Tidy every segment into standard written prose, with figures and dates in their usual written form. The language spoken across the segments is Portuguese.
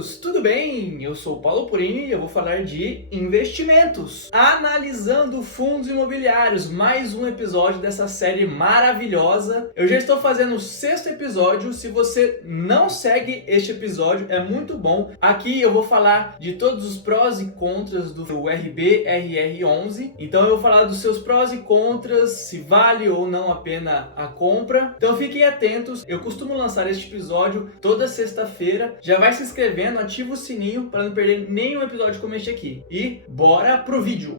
amigos, tudo bem? Eu sou o Paulo Purini e eu vou falar de investimentos. Analisando fundos imobiliários, mais um episódio dessa série maravilhosa. Eu já estou fazendo o 6º episódio, se você não segue este episódio, é muito bom. Aqui eu vou falar de todos os prós e contras do RBRR11. Então eu vou falar dos seus prós e contras, se vale ou não a pena a compra. Então fiquem atentos, eu costumo lançar este episódio toda sexta-feira. Já vai se inscrevendo, ativa o sininho para não perder nenhum episódio como este aqui. E bora pro vídeo!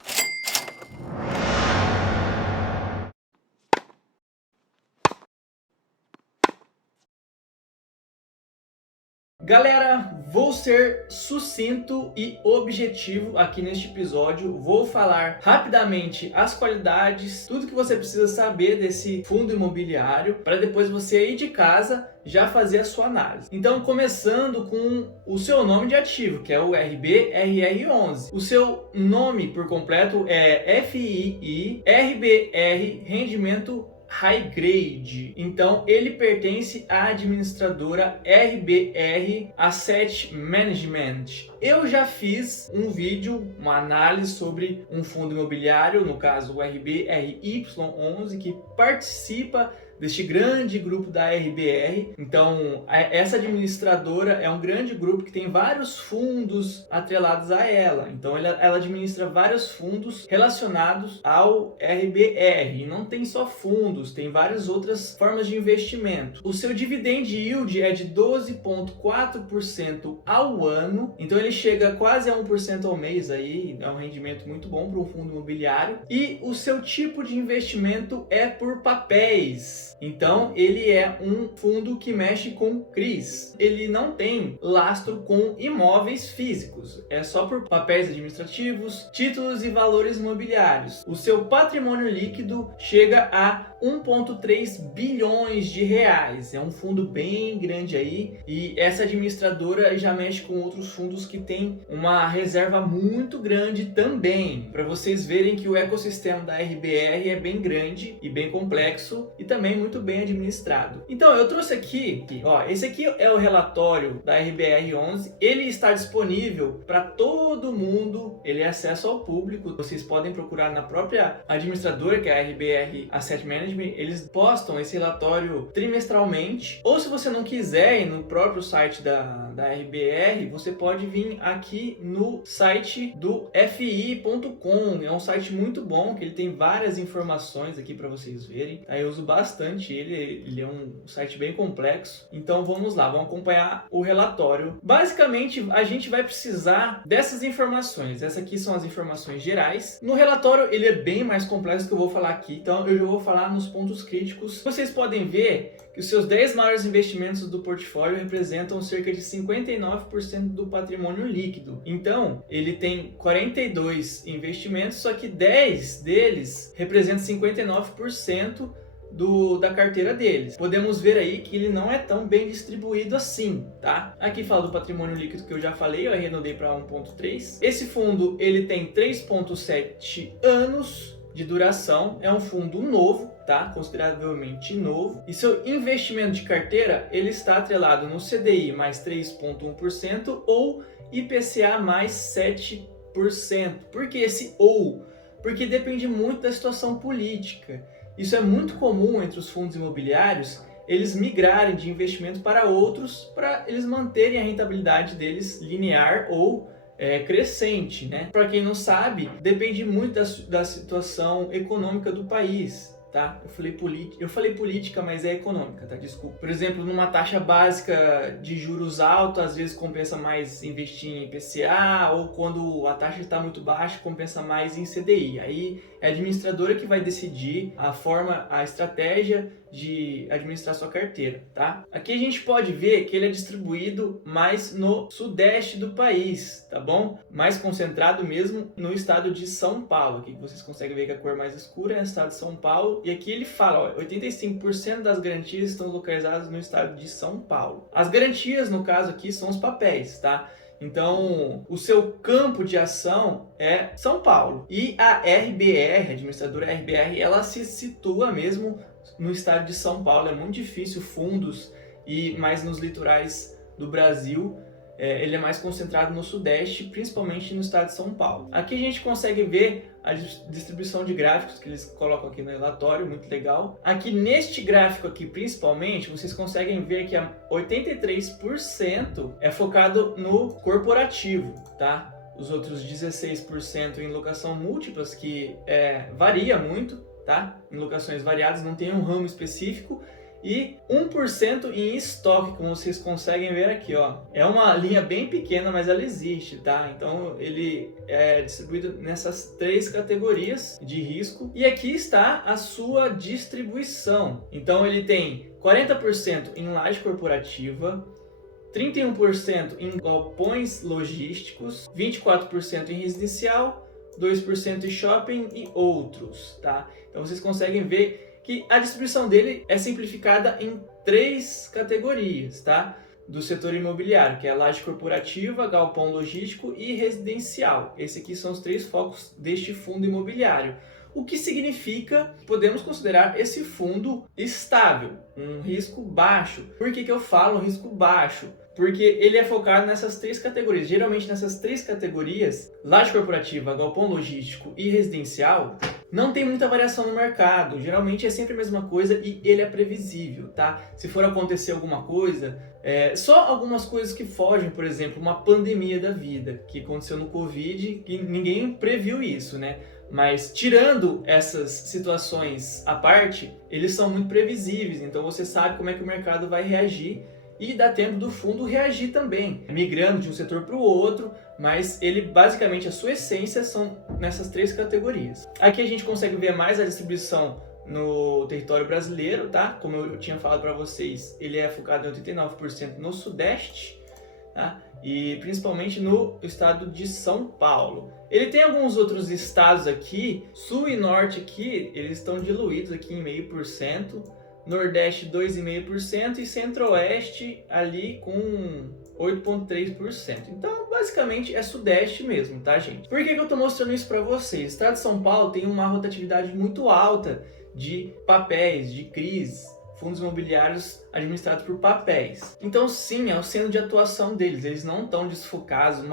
Galera, vou ser sucinto e objetivo aqui neste episódio. Vou falar rapidamente as qualidades, tudo que você precisa saber desse fundo imobiliário, para depois você aí de casa já fazer a sua análise. Então, começando com o seu nome de ativo, que é o RBRR11. O seu nome por completo é FII RBR Rendimento High Grade. Então ele pertence à administradora RBR Asset Management. Eu já fiz um vídeo, uma análise sobre um fundo imobiliário, no caso o RBRY11, que participa deste grande grupo da RBR. Então, essa administradora é um grande grupo que tem vários fundos atrelados a ela. Então, ela administra vários fundos relacionados ao RBR. E não tem só fundos, tem várias outras formas de investimento. O seu dividend yield é de 12,4% ao ano. Então, ele chega quase a 1% ao mês aí. É um rendimento muito bom para um fundo imobiliário. E o seu tipo de investimento é por papéis. Então, ele é um fundo que mexe com CRIs. Ele não tem lastro com imóveis físicos. É só por papéis administrativos, títulos e valores imobiliários. O seu patrimônio líquido chega a 1,3 bilhões de reais. É um fundo bem grande aí. E essa administradora já mexe com outros fundos que tem uma reserva muito grande também. Para vocês verem que o ecossistema da RBR é bem grande e bem complexo e também muito bem administrado. Então eu trouxe aqui, ó, esse aqui é o relatório da RBR11. Ele está disponível para todo mundo, ele é acesso ao público. Vocês podem procurar na própria administradora, que é a RBR Asset Management. Eles postam esse relatório trimestralmente. Ou se você não quiser ir no próprio site da RBR, você pode vir aqui no site do fi.com. É um site muito bom, que ele tem várias informações aqui para vocês verem. Aí eu uso bastante ele é um site bem complexo. Então vamos lá, vamos acompanhar o relatório. Basicamente, a gente vai precisar dessas informações. Essas aqui são as informações gerais. No relatório, ele é bem mais complexo que eu vou falar aqui. Então eu já vou falar nos pontos críticos. Vocês podem ver que os seus 10 maiores investimentos do portfólio representam cerca de 59% do patrimônio líquido. Então, ele tem 42 investimentos, só que 10 deles representam 59% da carteira deles. Podemos ver aí que ele não é tão bem distribuído assim, tá? Aqui fala do patrimônio líquido que eu já falei, eu arredondei para 1,3. Esse fundo, ele tem 3,7 anos de duração, é um fundo novo, tá? Consideravelmente novo. E seu investimento de carteira, ele está atrelado no CDI mais 3,1% ou IPCA mais 7%. Por que esse ou? Porque depende muito da situação política. Isso é muito comum entre os fundos imobiliários, eles migrarem de investimento para outros, para eles manterem a rentabilidade deles linear ou crescente, né? Para quem não sabe, depende muito da situação econômica do país, tá? Eu falei política, mas é econômica, tá? Desculpa. Por exemplo, numa taxa básica de juros alta, às vezes compensa mais investir em IPCA, ou quando a taxa está muito baixa, compensa mais em CDI. Aí é a administradora que vai decidir a estratégia de administrar sua carteira, tá? Aqui a gente pode ver que ele é distribuído mais no sudeste do país, tá bom? Mais concentrado mesmo no estado de São Paulo. Aqui vocês conseguem ver que a cor mais escura é o estado de São Paulo. E aqui ele fala, ó, 85% das garantias estão localizadas no estado de São Paulo. As garantias, no caso aqui, são os papéis, tá? Então, o seu campo de ação é São Paulo. E a RBR, a administradora RBR, ela se situa mesmo no estado de São Paulo. É muito difícil fundos, mas nos litorais do Brasil ele é mais concentrado no Sudeste, principalmente no estado de São Paulo. Aqui a gente consegue ver a distribuição de gráficos que eles colocam aqui no relatório, muito legal. Aqui neste gráfico aqui, principalmente, vocês conseguem ver que 83% é focado no corporativo, tá? Os outros 16% em locação múltiplas, que varia muito, tá? Em locações variadas, não tem um ramo específico. E 1% em estoque, como vocês conseguem ver aqui, ó. É uma linha bem pequena, mas ela existe, tá? Então ele é distribuído nessas 3 categorias de risco. E aqui está a sua distribuição. Então ele tem 40% em laje corporativa, 31% em galpões logísticos, 24% em residencial, 2% em shopping e outros, tá? Então vocês conseguem ver que a distribuição dele é simplificada em 3 categorias, tá? Do setor imobiliário, que é laje corporativa, galpão logístico e residencial. Esses aqui são os 3 focos deste fundo imobiliário. O que significa que podemos considerar esse fundo estável, um risco baixo. Por que eu falo risco baixo? Porque ele é focado nessas 3 categorias. Geralmente nessas 3 categorias, laje corporativa, galpão logístico e residencial, não tem muita variação no mercado. Geralmente é sempre a mesma coisa e ele é previsível, tá? Se for acontecer alguma coisa, só algumas coisas que fogem, por exemplo, uma pandemia da vida, que aconteceu no Covid, que ninguém previu isso, né? Mas tirando essas situações à parte, eles são muito previsíveis, então você sabe como é que o mercado vai reagir e dá tempo do fundo reagir também, migrando de um setor para o outro, mas ele basicamente, a sua essência são nessas 3 categorias. Aqui a gente consegue ver mais a distribuição no território brasileiro, tá? Como eu tinha falado para vocês, ele é focado em 89% no Sudeste, tá? E principalmente no estado de São Paulo. Ele tem alguns outros estados aqui, Sul e Norte aqui, eles estão diluídos aqui em 0,5%, Nordeste 2,5% e Centro-Oeste ali com 8,3%. Então, basicamente é Sudeste mesmo, tá, gente? Por que eu tô mostrando isso para vocês? O estado de São Paulo tem uma rotatividade muito alta de papéis, de CRIs, fundos imobiliários administrados por papéis. Então, sim, é o centro de atuação deles. Eles não estão desfocados,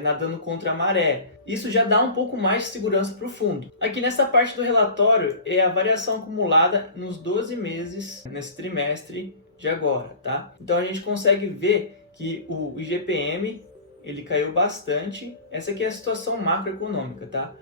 nadando contra a maré. Isso já dá um pouco mais de segurança para o fundo. Aqui nessa parte do relatório é a variação acumulada nos 12 meses, nesse trimestre de agora, tá? Então, a gente consegue ver que o IGPM, ele caiu bastante. Essa aqui é a situação macroeconômica, tá?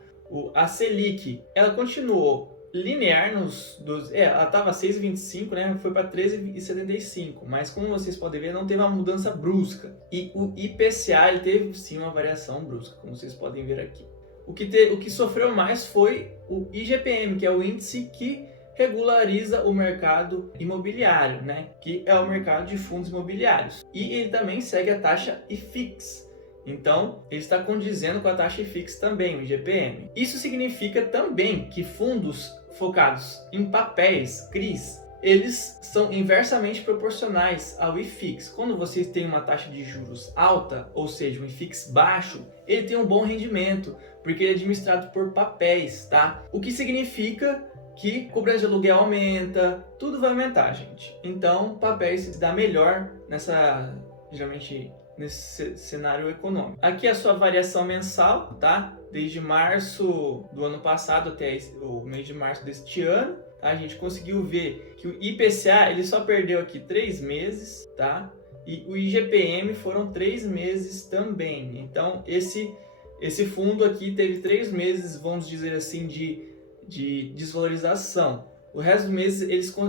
A Selic, ela continuou linear nos 12, ela estava 6,25, né? Foi para 13,75, mas como vocês podem ver, não teve uma mudança brusca. E o IPCA, ele teve sim uma variação brusca, como vocês podem ver aqui. O que sofreu mais foi o IGPM, que é o índice que regulariza o mercado imobiliário, né? Que é o mercado de fundos imobiliários. E ele também segue a taxa IFIX. Então, ele está condizendo com a taxa IFIX também, o IGPM. Isso significa também que fundos focados em papéis, CRIs, eles são inversamente proporcionais ao IFIX. Quando vocês têm uma taxa de juros alta, ou seja, um IFIX baixo, ele tem um bom rendimento, porque ele é administrado por papéis, tá? O que significa que a cobrança de aluguel aumenta, tudo vai aumentar, gente. Então, papéis se dá melhor geralmente nesse cenário econômico. Aqui a sua variação mensal, tá? Desde março do ano passado até o mês de março deste ano, tá? A gente conseguiu ver que o IPCA ele só perdeu aqui 3 meses, tá? E o IGPM foram 3 meses também. Então esse fundo aqui teve 3 meses, vamos dizer assim, de desvalorização. O resto dos meses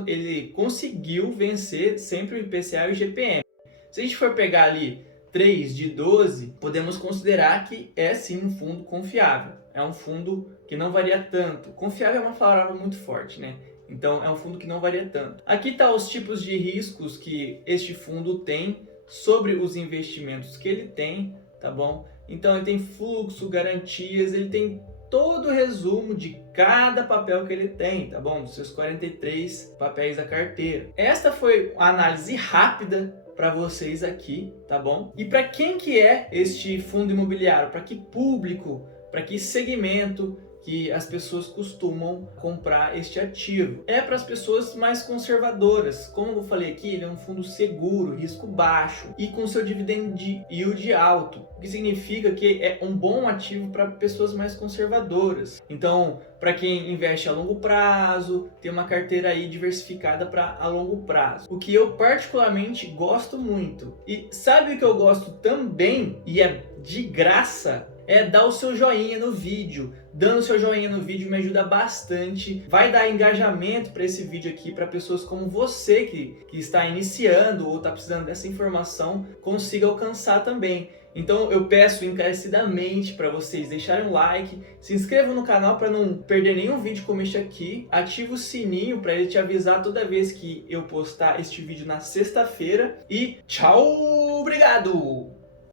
ele conseguiu vencer sempre o IPCA e o IGPM. Se a gente for pegar ali 3 de 12, podemos considerar que é sim um fundo confiável. É um fundo que não varia tanto. Confiável é uma palavra muito forte, né? Então é um fundo que não varia tanto. Aqui está os tipos de riscos que este fundo tem sobre os investimentos que ele tem, tá bom? Então ele tem fluxo, garantias, ele tem todo o resumo de cada papel que ele tem, tá bom? Dos seus 43 papéis da carteira. Esta foi a análise rápida para vocês aqui, tá bom? E para quem que é este fundo imobiliário? Para que público? Para que segmento que as pessoas costumam comprar este ativo. É para as pessoas mais conservadoras. Como eu falei aqui, ele é um fundo seguro, risco baixo e com seu dividend yield alto, o que significa que é um bom ativo para pessoas mais conservadoras. Então, para quem investe a longo prazo, tem uma carteira aí diversificada para a longo prazo. O que eu particularmente gosto muito. E sabe o que eu gosto também, e é de graça? É dar o seu joinha no vídeo. Dando o seu joinha no vídeo me ajuda bastante. Vai dar engajamento para esse vídeo aqui, para pessoas como você que está iniciando ou está precisando dessa informação, consiga alcançar também. Então eu peço encarecidamente para vocês deixarem um like, se inscrevam no canal para não perder nenhum vídeo como este aqui, ativa o sininho para ele te avisar toda vez que eu postar este vídeo na sexta-feira e tchau, obrigado!